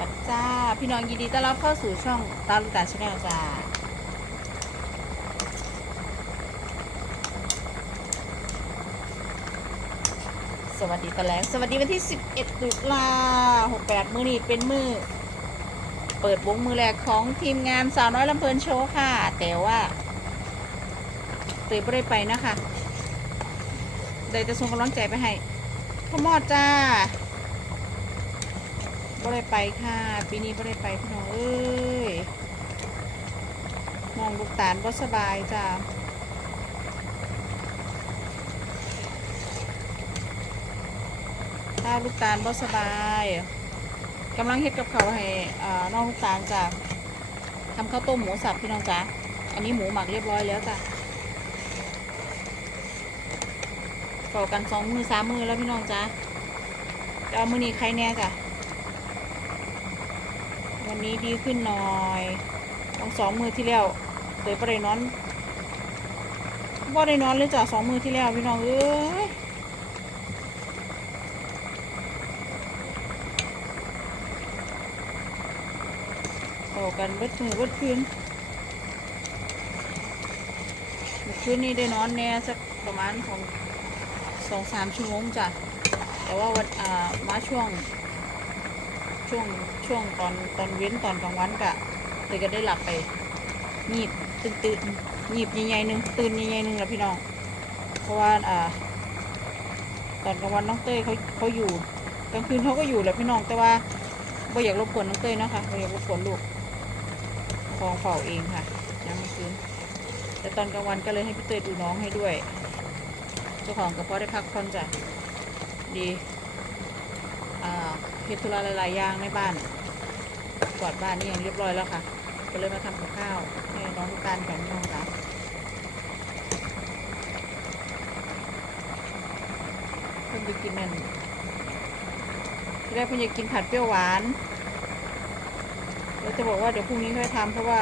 วัสดีจ้า พี่น้องยินดีต้อนรับเข้าสู่ช่องตาลูกตาชาแนลจ้าสวัสดีตอนแรกสวัสดีวันที่ 11 ตุลา68 มือนี้เป็นมือ เปิดวงมือแรกของทีมงานสาวน้อยลำเพลินโชว์ค่ะ แต่ว่าเตยไม่ได้ไปนะคะได้จะส่งกำลังใจไปให้พ่อมอดจ้า บ่ได้ไปค่ะ ปีนี้บ่ได้ไปพี่น้องเอ้ยมองลูกตาลบ่สบายจ้าถ้าลูกตาลบ่สบายกำลังเฮ็ดกับเขาให้อ่าน้องลูกตาลจ้ะทำข้าวต้มหมูสับพี่น้องจ้าอันนี้หมูหมักเรียบร้อยแล้วจ้ะก่อกันสองมือสามมือแล้วพี่น้องจ้าจะเอามือนี้ใครแน่จ้ะ วันนี้ดีขึ้นหน่อยต้องสองมือที่แล้วเตยประเดนอนบ่ได้นอนเลยจ้ะสองมือที่แล้วพี่น้องเอ้ยต่อกันเบิดมือเบิดคืนคืนนี้ได้นอนแน่สักประมาณของสองสามชั่วโมงจ้ะแต่ว่าวันอ่ามาช่วง ช่วงช่วงตอนตอนเว้นตอนกลางวันกะเลยก็ได้หลับไปงีบตื่นตื่นงีบใหญ่ๆหนึ่งตื่นใหญ่ๆหนึ่งแหละพี่น้อง เพราะว่าอ่า ตอนกลางวันน้องเต้ยเขาเขาอยู่กลางคืนเขาก็อยู่แหละพี่น้องแต่ว่าไม่อยากรบกวนน้องเต้ยนะคะไม่อยากรบกวนลูกคลองเฝ้าเองค่ะย้ำเมื่อคืนแต่ตอนกลางวันก็เลยให้พี่เต้ยดูน้องให้ด้วย เจ้าของก็พอได้พักผ่อนจ้ะดีอ่า เฮ็ดธุระหลายๆอย่างในบ้านกวาดบ้านนี่ยังเรียบร้อยแล้วค่ะ ก็เลยมาทำกับข้าวให้น้องลูกตาลกับน้องรักเพิ่งไปกินนั่นที่แรกเพิ่งจะกินผัดเปรี้ยวหวานแล้วจะบอกว่าเดี๋ยวพรุ่งนี้ค่อยทำเพราะว่า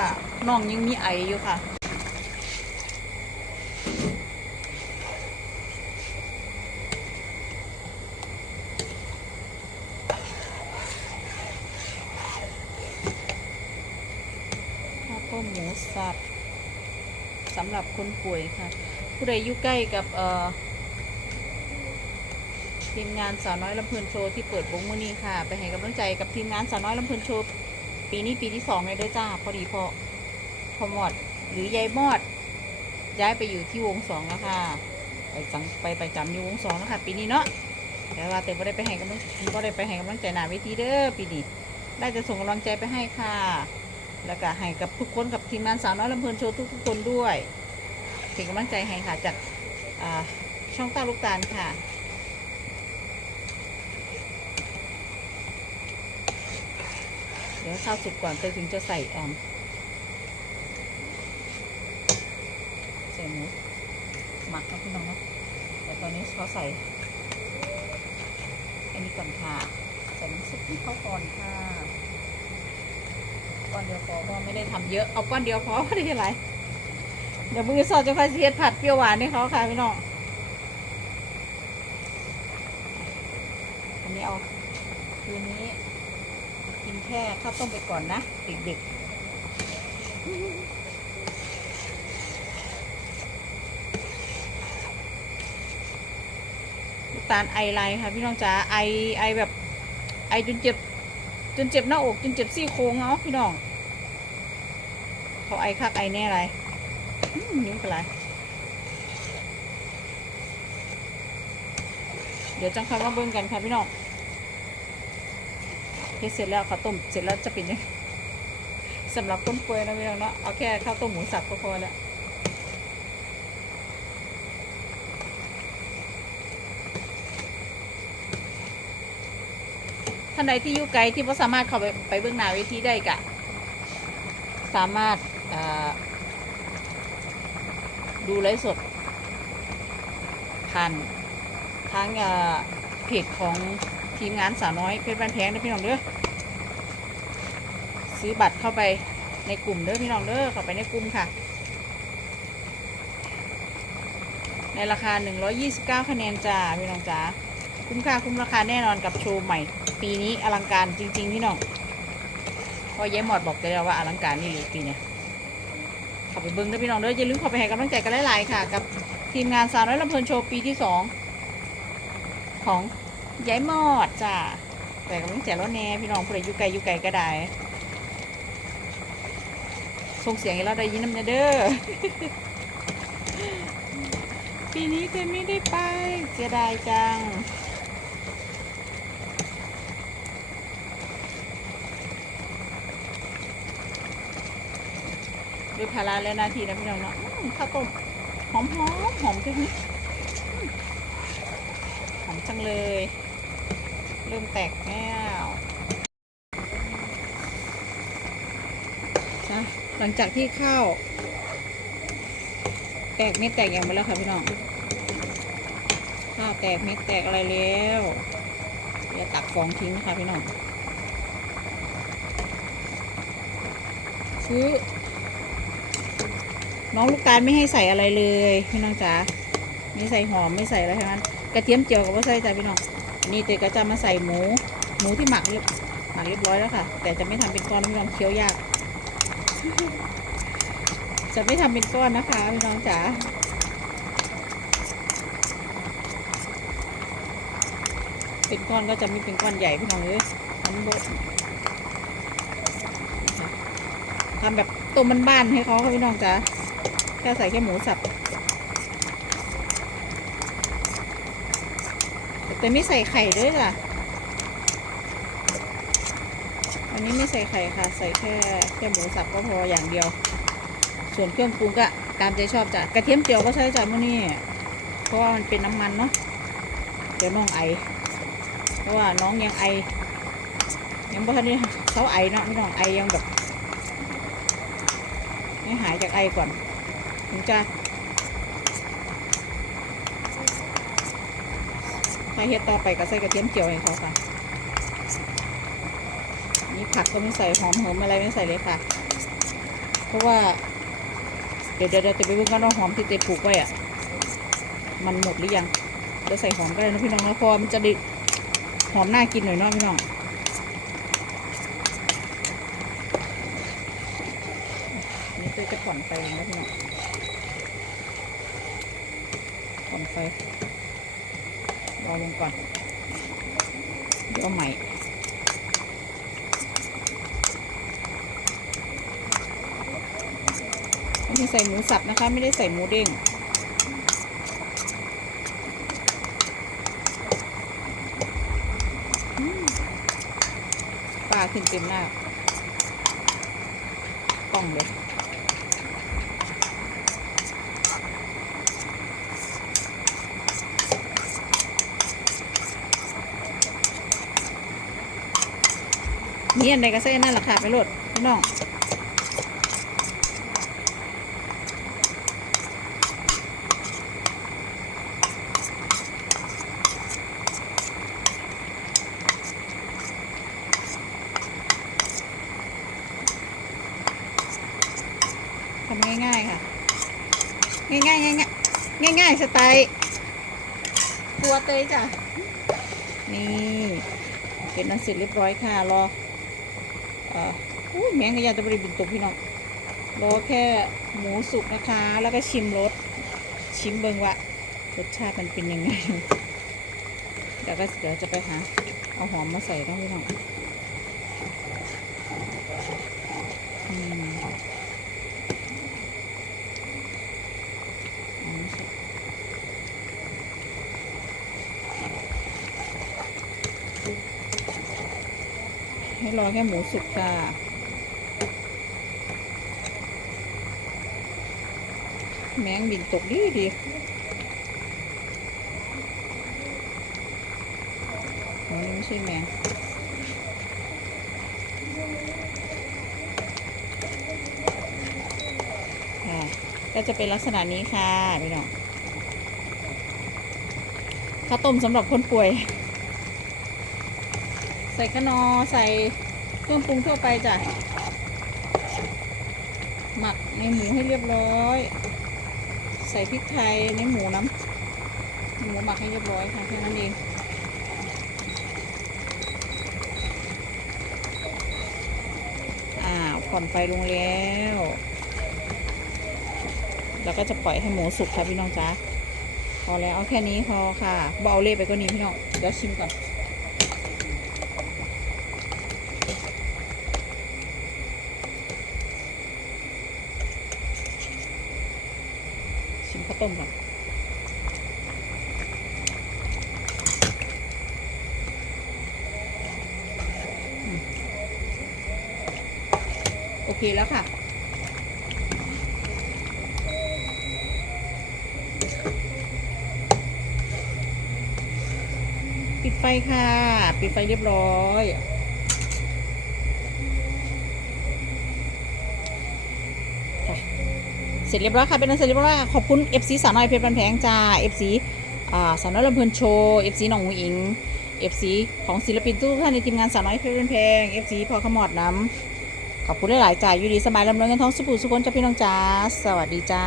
น้องยังมีไออยู่ค่ะ ข้าวต้มหมูสับสำหรับคนป่วยค่ะ ผู้ใดอยู่ใกล้กับเอ่อทีมงานสาวน้อยลำเพลินโชว์ที่เปิดวงมือนี้ค่ะ ไปให้กำลังใจกับทีมงานสาวน้อยลำเพลินโชว์ปีนี้ปีที่สองเลยด้อจ้า พอดีพอพอมอดหรือยายมอด ย้ายไปอยู่ที่วงสองแล้วค่ะ ไปจังไปไปจำอยู่วงสองแล้วค่ะ ปีนี้เนาะแต่ว่าแต่ไม่ได้ไปให้กำลังก็ได้ไปให้กำลังใจหนาเวทีเด้อปีนี้ได้จะส่งกำลังใจไปให้ค่ะ แล้วก็ให้กับทุกคนกับทีมงานสาวน้อยลำเพลินโชว์ทุกๆคนด้วยเป็นกำลังใจให้ค่ะจากช่องตาลูกตาลค่ะเดี๋ยวข้าวสุกก่อนเตยถึงจะใส่อ่อมใส่หมูหมักนะพี่น้องนะแต่ตอนนี้เขาใส่อันนี้ก่อนค่ะใส่น้ำซุปที่เขาก่อนค่ะ ก้อนเดียวพอเพราะไม่ได้ทำเยอะเอาก้อนเดียวพอไม่ได้อะไรเดี๋ยวมือสอดจะค่อยเสียดผัดเปรี้ยวหวานให้เขาค่ะพี่น้องอันนี้เอาคืนนี้กินแค่ข้าวต้มไปก่อนนะเด็กๆตาลไอไรค่ะพี่น้องจ๋าไอไอแบบไอจนเจ็บ นเจ็บหน้าอกจนเจ็บซี่โครงเนาะพี่น้องเขาไอคักไอแน่อะไรนิ้วเป็นไรเดี๋ยวจังคำว่าเบิ่งกันค่ะพี่น้องเฮ็ดเสร็จแล้วข้าวต้มเสร็จแล้วจะเป็นยังไงสำหรับคนป่วยนะพี่น้องเนาะเอาแค่ข้าวต้มหมูสับก็พอแล้ว ท่านใดที่อยู่ไกลที่ไ่สามารถเข้าไปไปเบื้องหน้าเวทีได้กะ สามารถดูไลฟ์สด ผ่านทางเอ่อเพจของทีมงานสาวน้อยเพชรบ้านแพงนะพี่น้องเด้อซื้อบัตรเข้าไปในกลุ่มเด้อพี่น้องเด้อเข้าไปในกลุ่มค่ะ ในราคา 129 คะแนนจ้าพี่น้องจ้าคุ้มค่าคุ้มราคาแน่นอนกับโชว์ใหม่ ปีนี้อลังการจริง ๆ พี่น้องราะยายหมอดบอกแต่แล้วว่าอลังการนี่หรือปีเนี่ยข้าไปเบิ้งเด้อพี่น้องเด้ออย่าลืมข้าไปให้กำลังใจกันหลายๆค่ะ กับทีมงานสาวน้อยลำเพลินโชว์ปีที่สองของยายหมอดจ้าแต่กำลังใจแล้วแน่พี่น้องผู้ใดอยู่ไกลอยู่ไกลก็ได้ส่งเสียงให้เราได้ยินน้ำเด้อปีนี้เธอไม่ได้ไปเสียดายจัง ด้วยภาระและหน้าที่นะพี่น้องเนาะข้าวต้มหอมหอมหอมจังเลยหอมจังเลย เริ่มแตกแล้วจ้ะหลังจากที่ข้าวแตกเม็ดแตกอย่างไปแล้วค่ะพี่น้องข้าวแตกเม็ดแตกอะไรแล้วอย่าตักฟองทิ้งนะคะพี่น้องซื้อ น้องลูกตาลไม่ให้ใส่อะไรเลยพี่น้องจ๋าไม่ใส่หอมไม่ใส่อะไรทั้งนั้นกระเทียมเจียวกับว่ใส่จ้ะพี่น้องนนี้เตยก็จะมาใส่หมู หมูที่หมักเรียบหมักเรียบร้อยแล้วค่ะ แต่จะไม่ทำเป็นก้อนพี่น้องเคี้ยวยาก จะไม่ทำเป็นก้อนนะคะพี่น้องจ๋าเป็นก้อนก็จะไม่เป็นก้อนใหญ่พี่น้องเอ้ยทำโบะทำแบบต้มบ้านให้เขาค่ะพี่น้องจ๋า แค่ใส่แค่หมูสับ แต่ไม่ใส่ไข่ด้วยจ้ะอันนี้ไม่ใส่ไข่ค่ะ ใส่แค่แค่หมูสับก็พออย่างเดียว ส่วนเครื่องปรุงก็ตามใจชอบจ้ะกระเทียมเจียวก็ใช้จ้ะมื่อนี้เพราะว่ามันเป็นน้ำมันเนาะเดี๋ยวน้องไอ เพราะว่าน้องยังไอ ยังบ่ทันได้เขาไอเนาะพี่น้องไอยังแบบให้หายจากไอก่อน ถึงจะถ้าเฮ็ดต่อไปก็ใส่กระเทียมเจียวให้เขาค่ะนี่ผักก็ไม่ใส่หอมเหิมอะไรไม่ใส่เลยค่ะ เพราะว่า เดี๋ยวเดี๋ยวเดี๋ยวจะไปเบิ่งกันว่าหอมที่เตยปลูกไว้อะมันหมดหรือยังจะใส่หอมก็ได้นะพี่น้องนะเพอมันจะดิหอมน่ากินหน่อยเนาะพี่น้องนี่เตยจะผ่อนไฟนะพี่น้อง ผ่อนไฟรอลงก่อน เดี๋ยวใหม่ที่ใส่หมูสับนะคะ ไม่ได้ใส่หมูเด้งปลาขึ้นเต็มหน้ากล้องเลย นี่อันใดก็ใส่อันนั่นแหละค่ะ ไปโหลดพี่น้องทำง่ายๆค่ะ ง่ายๆง่ายๆง่าย ๆ สไตล์ครัวเตยจ้ะ นี่ เป็นนันเสร็จเรียบร้อยค่ะ รอเอู้แมงกะยาตะบริบินตกพี่น้องรอแค่หมูสุกนะคะ แล้วก็ชิมรสชิมเบิงว่ารสชาติมันเป็นยังไงเดี๋ยวก็เดี๋ยวจะไปหาเอาหอมมาใส่ต้องพี่น้องอืม อ๋อใช่ ให้รอแค่หมูสุกค่ะ แมงบินตกดีดีอันี่ไม่ใช่แมงค่ะก็จะเป็นลักษณะนี้ค่ะพี่น้องข้าวต้มสำหรับคนป่วย ส่ขนอใส่เครื่องปรุงทั่วไปจ้ะ หมักในหมูให้เรียบร้อย ใส่พริกไทยในหมูน้ำหมูหมักให้เรียบร้อยค่ะแค่นั้นเองกผ่อนไฟลงแล้วแล้วก็จะปล่อยให้หมูสุกค่ะพี่น้องจ้าพอแล้วเอาแค่นี้พอค่ะบเอาเล่ไปก็นี้พี่น้องเดี๋ยวชิมก่อน ชิมข้าว ต้มก่อนโอเคแล้วค่ะ ปิดไฟค่ะ ปิดไฟเรียบร้อย เสร็จเรียบร้อยค่ะ เป็นอันเสร็จเรียบร้อยค่ะขอบคุณ FC สาวน้อยเพชรบันแพงจ้า FC อ่าสาวน้อยลำเพลินโชว์ FC หนองหูอิง FC ของศิลปินทุกท่านในทีมงานสาวน้อยเพชรบันแพง FC พอขมอดน้ำขอบคุณหลายๆจ่าอยู่ดีสบายลำเลินเงินทองสุขุสุขนจ้าพี่น้องจ้า สวัสดีจ้า